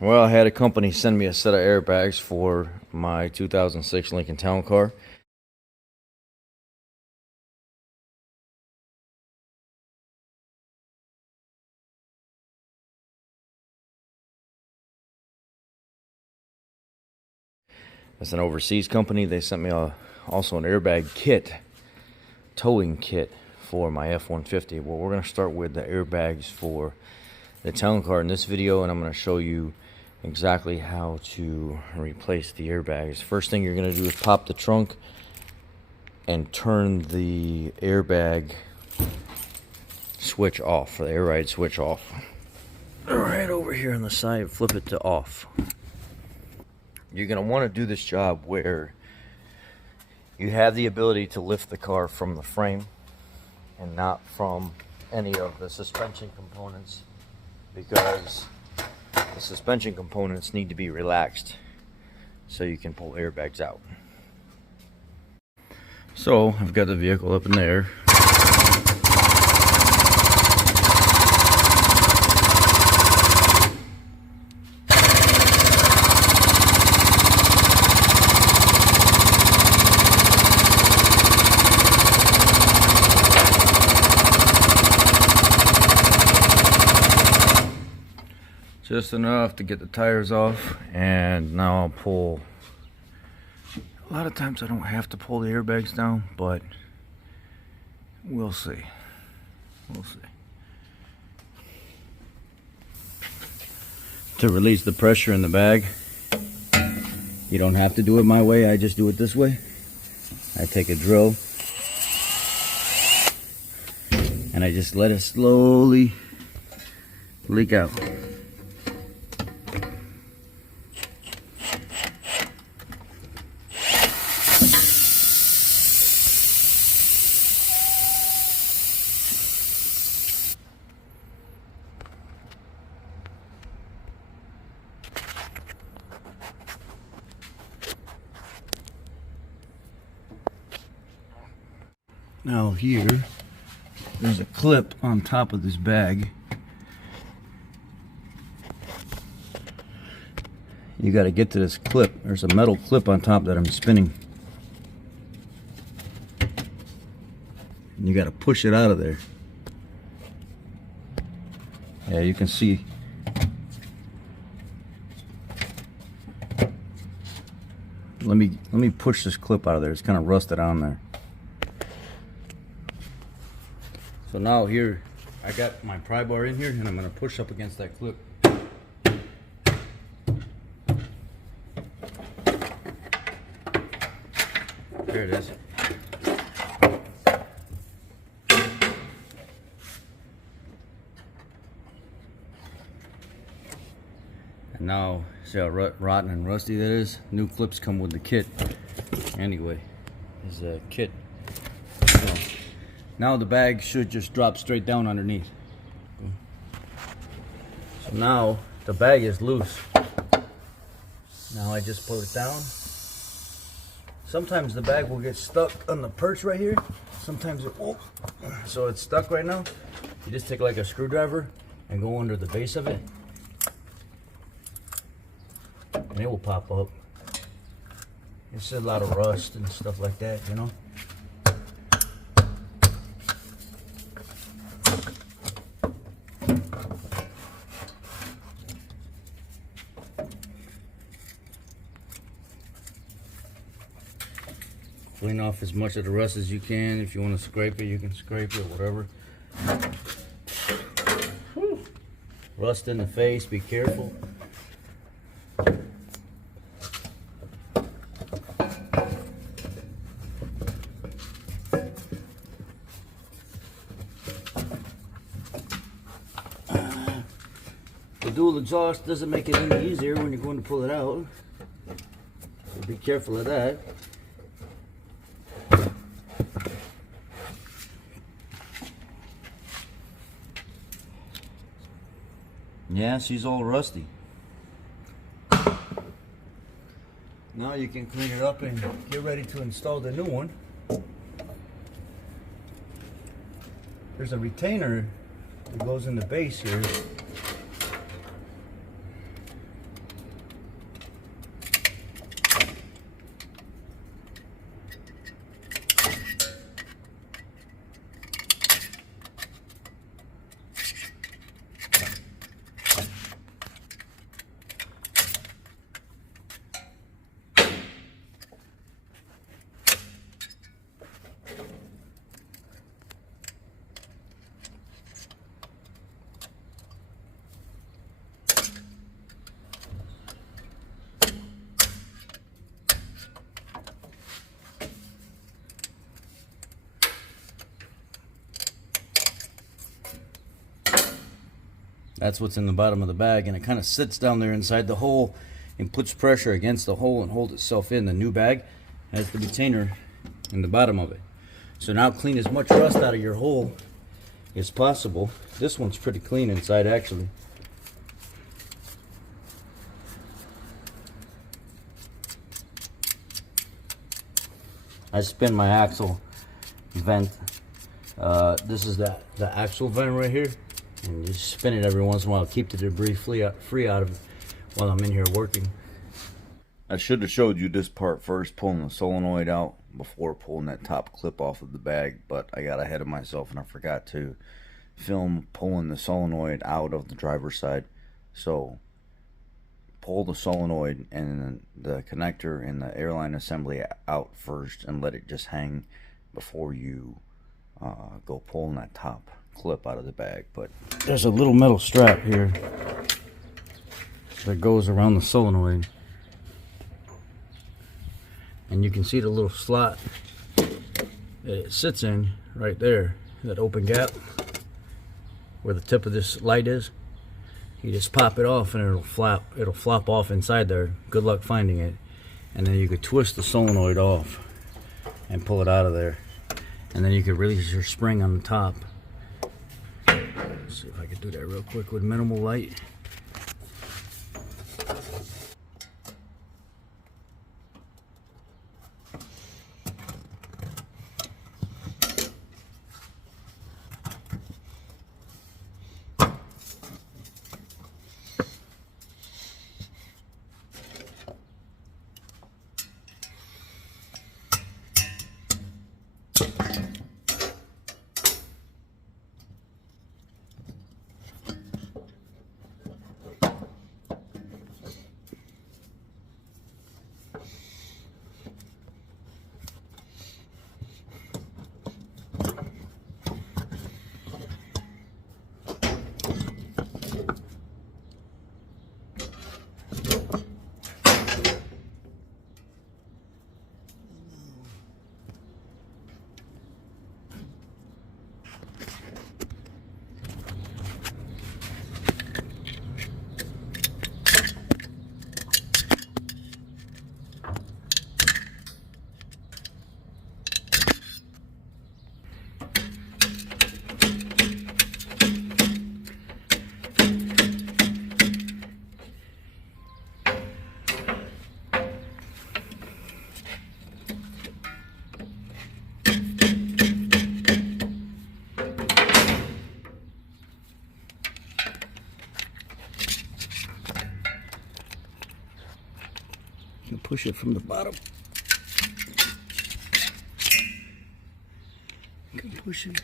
Well, I had a company send me a set of airbags for my 2006 Lincoln Town Car. It's an overseas company. They sent me also an airbag kit, towing kit for my F-150. Well, we're going to start with the airbags for the town car in this video, and I'm going to show you exactly how to replace the airbags. First thing you're going to do is pop the trunk and turn the airbag switch off, the air ride switch off. Right over here on the side, flip it to off. You're going to want to do this job where you have the ability to lift the car from the frame and not from any of the suspension components, because the suspension components need to be relaxed so you can pull airbags out. So I've got the vehicle up in the air. Just enough to get the tires off, and now I'll pull. A lot of times I don't have to pull the airbags down, but we'll see. We'll see. To release the pressure in the bag, you don't have to do it my way, I just do it this way. I take a drill and I just let it slowly leak out. Now here, there's a clip on top of this bag. You got to get to this clip. There's a metal clip on top that I'm spinning. And you got to push it out of there. Yeah, you can see. Let me push this clip out of there. It's kind of rusted on there. So now here, I got my pry bar in here, and I'm going to push up against that clip. There it is. And now, see how rotten and rusty that is? New clips come with the kit. Anyway, this is a kit. So, now the bag should just drop straight down underneath. So now the bag is loose. Now I just pull it down. Sometimes the bag will get stuck on the perch right here. Sometimes it won't. So it's stuck right now. You just take like a screwdriver and go under the base of it, and it will pop up. It's a lot of rust and stuff like that, you know. Clean off as much of the rust as you can. If you want to scrape it, you can scrape it, whatever. Whew. Rust in the face, be careful. The dual exhaust doesn't make it any easier when you're going to pull it out. So be careful of that. Yeah, she's all rusty. Now you can clean it up and get ready to install the new one. There's a retainer that goes in the base here. That's what's in the bottom of the bag, and it kind of sits down there inside the hole and puts pressure against the hole and holds itself in. The new bag has the retainer in the bottom of it. So now clean as much rust out of your hole as possible. This one's pretty clean inside, actually. I spin my axle vent. This is the axle vent right here, and you spin it every once in a while, keep the debris free out of it while I'm in here working. I should have showed you this part first, pulling the solenoid out before pulling that top clip off of the bag, but I got ahead of myself and I forgot to film pulling the solenoid out of the driver's side. So pull the solenoid and the connector and the airline assembly out first and let it just hang before you go pulling that top clip out of the bag. But there's a little metal strap here that goes around the solenoid, and you can see the little slot that it sits in right there, that open gap where the tip of this light is. You just pop it off and it'll flop off inside there. Good luck finding it. And then you could twist the solenoid off and pull it out of there. And then you could release your spring on the top. Let's see if I could do that real quick with minimal light. You can push it from the bottom. You can push it.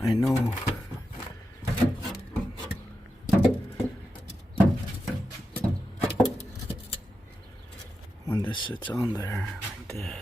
I know. When this sits on there like that.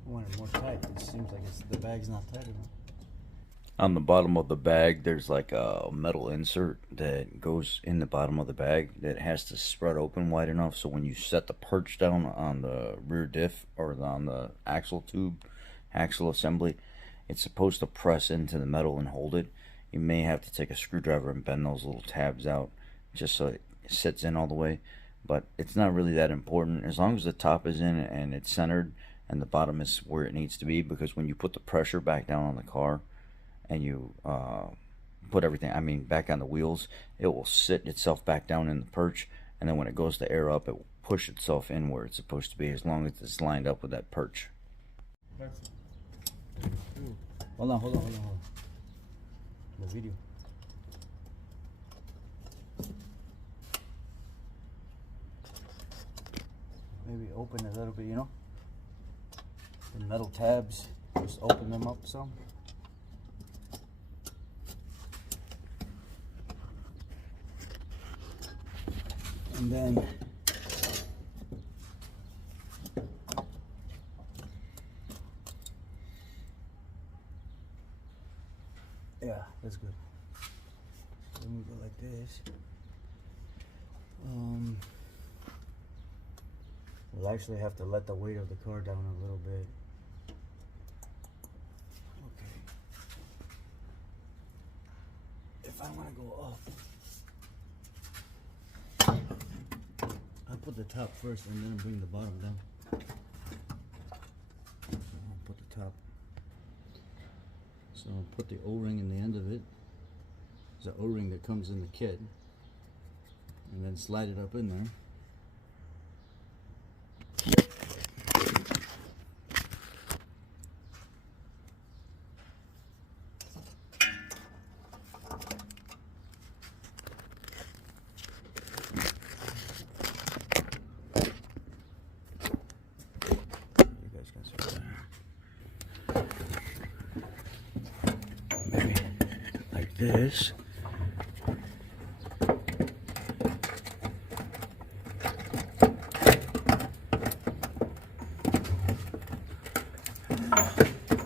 I want it more tight. It seems like the bag's not tight enough. On the bottom of the bag, there's like a metal insert that goes in the bottom of the bag that has to spread open wide enough so when you set the perch down on the rear diff or on the axle tube, axle assembly, it's supposed to press into the metal and hold it. You may have to take a screwdriver and bend those little tabs out just so it sits in all the way. but it's not really that important as long as the top is in and it's centered and the bottom is where it needs to be, because when you put the pressure back down on the car and you put everything, I mean, back on the wheels, it will sit itself back down in the perch, and then when it goes to air up, it will push itself in where it's supposed to be, as long as it's lined up with that perch. Hold on. The video. Maybe open a little bit, you know? The metal tabs, just open them up some. And then yeah, that's good. Let me go like this. We'll actually have to let the weight of the car down a little bit. Okay. If I want to go up, I'll put the top first and then bring the bottom down. So I'll put the top. So I'll put the O-ring in the end of it. There's an O-ring that comes in the kit. And then slide it up in there. Maybe like this.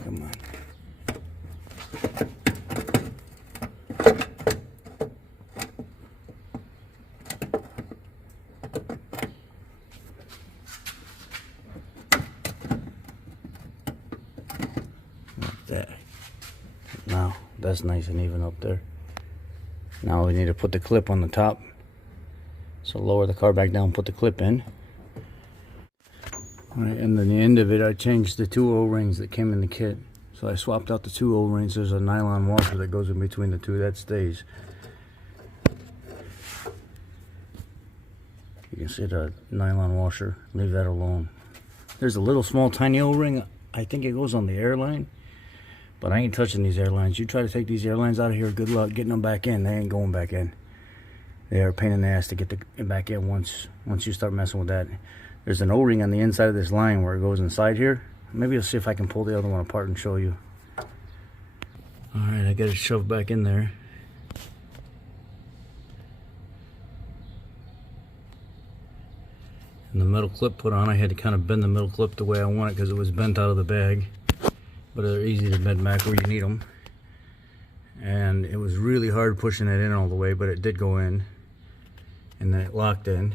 Come on. Like that. Now that's nice and even up there. Now we need to put the clip on the top. So lower the car back down, put the clip in. Alright, and then the end of it, I changed the two O-rings that came in the kit. So I swapped out the two O-rings. There's a nylon washer that goes in between the two. That stays. You can see the nylon washer. Leave that alone. There's a little small tiny O-ring. I think it goes on the airline. But I ain't touching these airlines. You try to take these airlines out of here, good luck getting them back in. They ain't going back in. They are a pain in the ass to get back in once you start messing with that. There's an O-ring on the inside of this line where it goes inside here. Maybe I'll see if I can pull the other one apart and show you. Alright, I got it shoved back in there. And the metal clip put on, I had to kind of bend the metal clip the way I want it because it was bent out of the bag. But they're easy to bend back where you need them. And it was really hard pushing it in all the way, but it did go in. And then it locked in.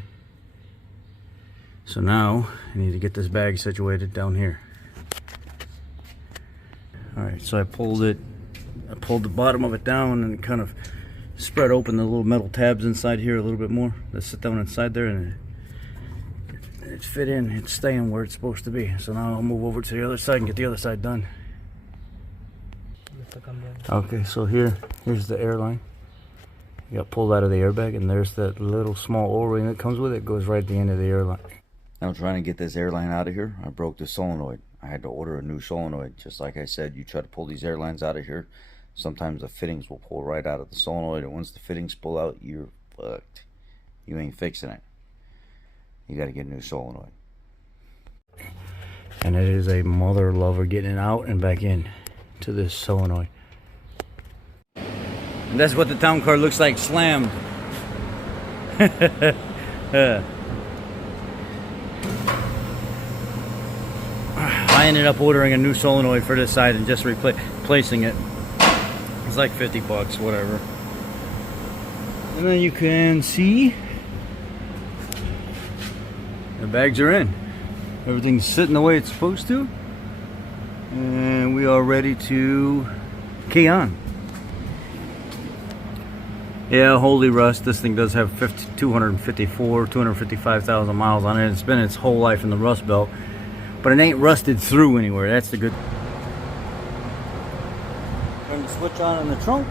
So now I need to get this bag situated down here. Alright, so I pulled the bottom of it down and kind of spread open the little metal tabs inside here a little bit more. They sit down inside there and it's fit in, it's staying where it's supposed to be. So now I'll move over to the other side and get the other side done. Okay, so here's the airline. You got pulled out of the airbag, and there's that little small O-ring that comes with it. It goes right at the end of the airline. Now trying to get this airline out of here, I broke the solenoid. I had to order a new solenoid. Just like I said, you try to pull these airlines out of here, sometimes the fittings will pull right out of the solenoid, and once the fittings pull out, you're fucked. You ain't fixing it. You got to get a new solenoid. And it is a mother lover getting it out and back in to this solenoid. And that's what the town car looks like slammed. I ended up ordering a new solenoid for this side and just replacing it. It's like 50 bucks, whatever. And then you can see the bags are in. Everything's sitting the way it's supposed to. And we are ready to key on. Yeah, holy rust. This thing does have 255,000 miles on it. It's been its whole life in the rust belt, but it ain't rusted through anywhere. That's the good. Turn the switch on in the trunk.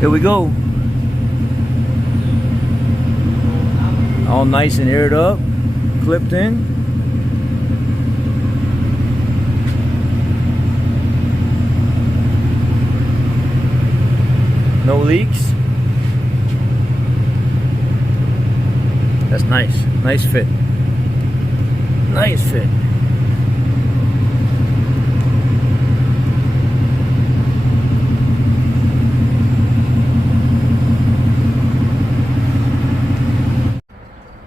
Here we go. All nice and aired up, clipped in. No leaks. That's nice. Nice fit. Nice fit.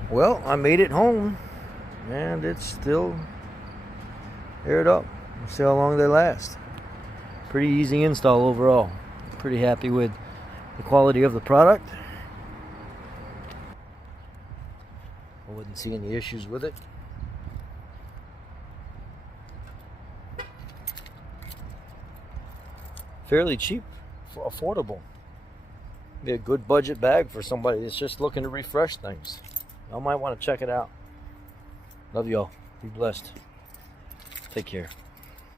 Well, I made it home, and it's still aired up. We'll see how long they last. Pretty easy install overall. Pretty happy with the quality of the product. I wouldn't see any issues with it. Fairly cheap, affordable. Be a good budget bag for somebody that's just looking to refresh things. I might want to check it out. Love y'all. Be blessed. Take care.